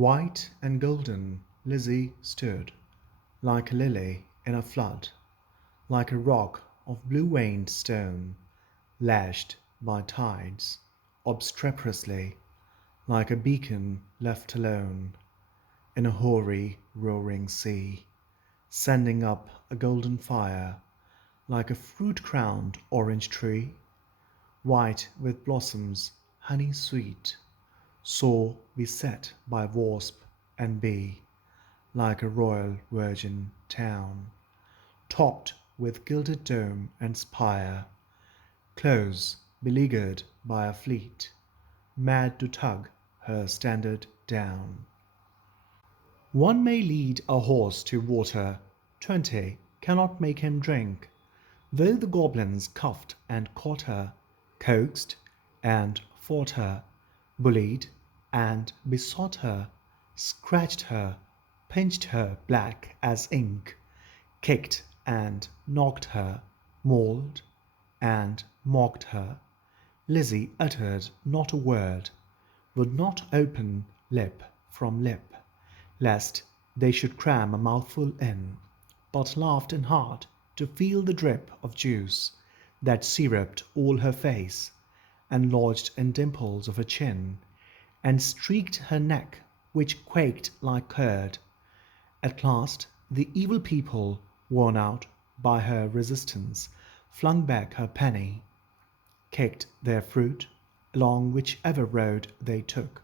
White and golden Lizzie stood, like a lily in a flood, like a rock of blue-veined stone, lashed by tides, obstreperously, like a beacon left alone in a hoary, roaring sea, sending up a golden fire, like a fruit-crowned orange tree, white with blossoms honey-sweet, sore beset by wasp and bee, like a royal virgin town, topped with gilded dome and spire, close beleaguered by a fleet, mad to tug her standard down. One may lead a horse to water, 20 cannot make him drink, though the goblins cuffed and caught her, coaxed and fought her, bullied and besought her, scratched her, pinched her black as ink, kicked and knocked her, mauled and mocked her. Lizzie uttered not a word, would not open lip from lip, lest they should cram a mouthful in, but laughed in heart to feel the drip of juice that syruped all her face, and lodged in dimples of her chin, and streaked her neck, which quaked like curd. At last the evil people, worn out by her resistance, flung back her penny, kicked their fruit along whichever road they took,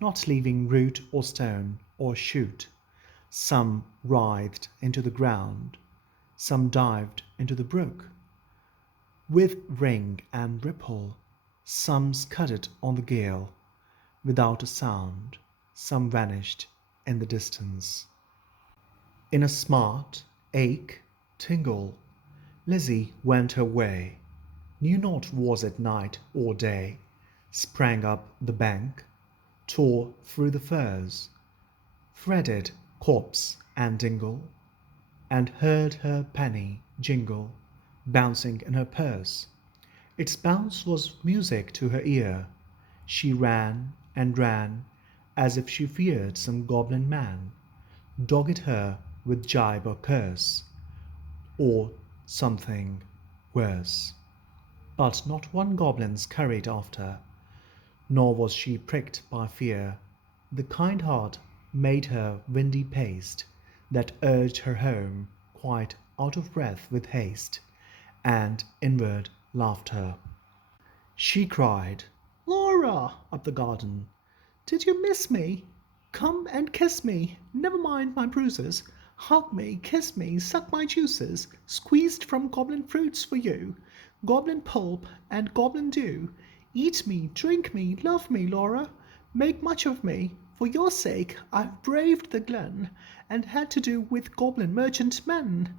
not leaving root or stone or shoot. Some writhed into the ground, some dived into the brook, with ring and ripple, some scudded on the gale, without a sound, some vanished in the distance. In a smart ache, tingle, Lizzie went her way, knew not was it night or day, sprang up the bank, tore through the furze, threaded copse and dingle, and heard her penny jingle, bouncing in her purse. Its bounce was music to her ear. She ran and ran, as if she feared some goblin man dogged her with jibe or curse, or something worse. But not one goblin scurried after, nor was she pricked by fear. The kind heart made her windy paced, that urged her home, quite out of breath with haste, and inward laughter. She cried, "Laura!" up the garden. "Did you miss me? Come and kiss me, never mind my bruises. Hug me, kiss me, suck my juices, squeezed from goblin fruits for you, goblin pulp and goblin dew. Eat me, drink me, love me, Laura. Make much of me. For your sake I've braved the glen, and had to do with goblin merchant men."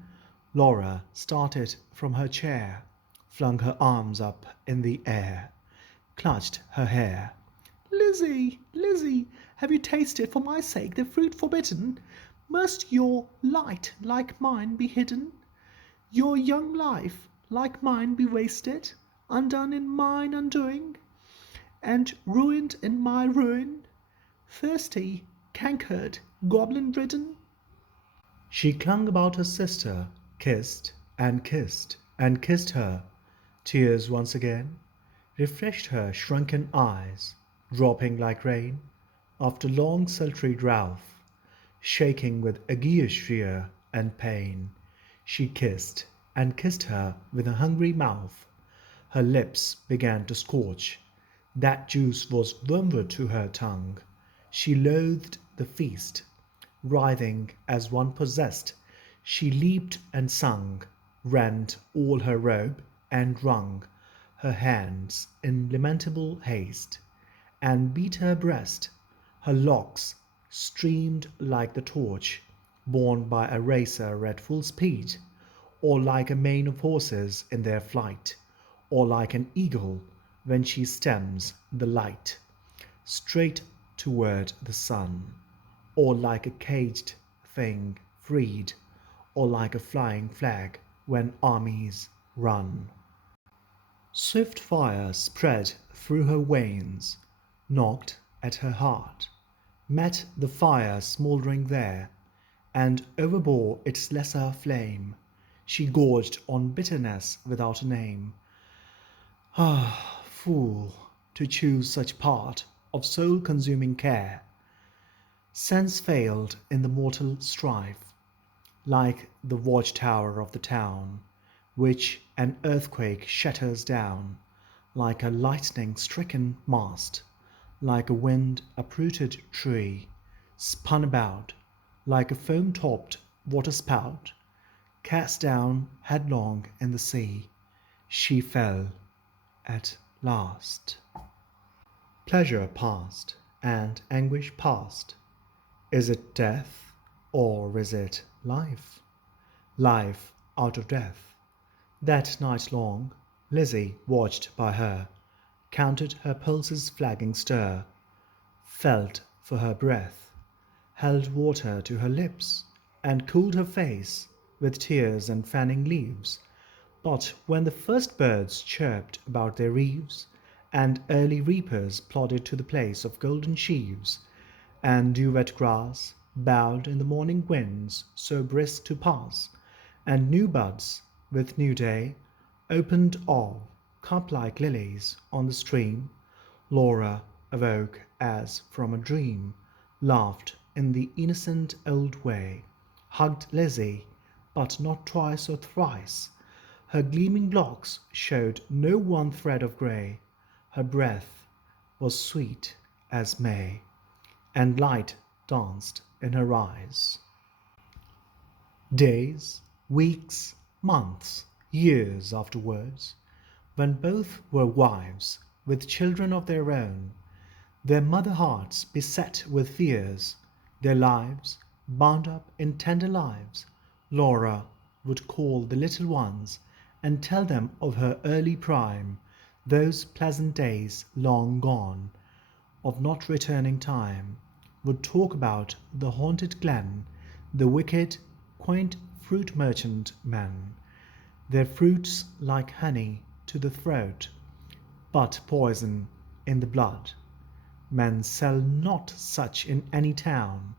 Laura started from her chair, flung her arms up in the air, clutched her hair. "Lizzie, Lizzie, have you tasted for my sake the fruit forbidden? Must your light like mine be hidden? Your young life like mine be wasted, undone in mine undoing, and ruined in my ruin? Thirsty, cankered, goblin ridden?" She clung about her sister, kissed and kissed and kissed her. Tears once again refreshed her shrunken eyes, dropping like rain after long sultry drouth, shaking with aguish fear and pain. She kissed and kissed her with a hungry mouth. Her lips began to scorch. That juice was wormwood to her tongue. She loathed the feast. Writhing as one possessed, she leaped and sung, rent all her robe, and wrung her hands in lamentable haste, and beat her breast. Her locks streamed like the torch borne by a racer at full speed, or like a mane of horses in their flight, or like an eagle when she stems the light straight toward the sun, or like a caged thing freed, or like a flying flag when armies run. Swift fire spread through her veins, knocked at her heart, met the fire smouldering there, and overbore its lesser flame. She gorged on bitterness without a name. Ah, fool, to choose such part of soul-consuming care! Sense failed in the mortal strife, like the watch-tower of the town, which an earthquake shatters down, like a lightning-stricken mast, like a wind-uprooted tree, spun about, like a foam-topped waterspout, cast down headlong in the sea, she fell at last. Pleasure past and anguish past. Is it death or is it life? Life out of death. That night long, Lizzie, watched by her, counted her pulses' flagging stir, felt for her breath, held water to her lips, and cooled her face with tears and fanning leaves. But when the first birds chirped about their eaves, and early reapers plodded to the place of golden sheaves, and dew-wet grass bowed in the morning winds so brisk to pass, and new buds, with new day, opened all, cup-like lilies, on the stream, Laura awoke as from a dream, laughed in the innocent old way, hugged Lizzie, but not twice or thrice. Her gleaming locks showed no one thread of grey, her breath was sweet as May, and light danced in her eyes. Days, weeks, months, years afterwards, when both were wives, with children of their own, their mother hearts beset with fears, their lives bound up in tender lives, Laura would call the little ones and tell them of her early prime, those pleasant days long gone, of not returning time, would talk about the haunted glen, the wicked, quaint fruit merchant men, their fruits like honey to the throat, but poison in the blood. Men sell not such in any town,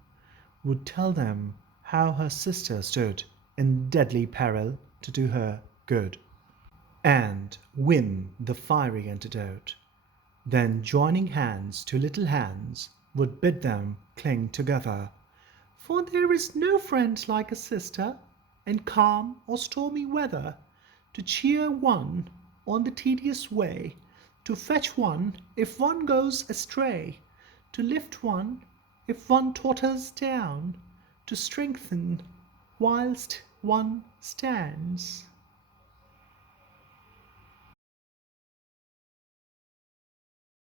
would tell them how her sister stood in deadly peril to do her good, and win the fiery antidote. Then joining hands to little hands, would bid them cling together. For there is no friend like a sister, in calm or stormy weather, to cheer one on the tedious way, to fetch one if one goes astray, to lift one if one totters down, to strengthen whilst one stands.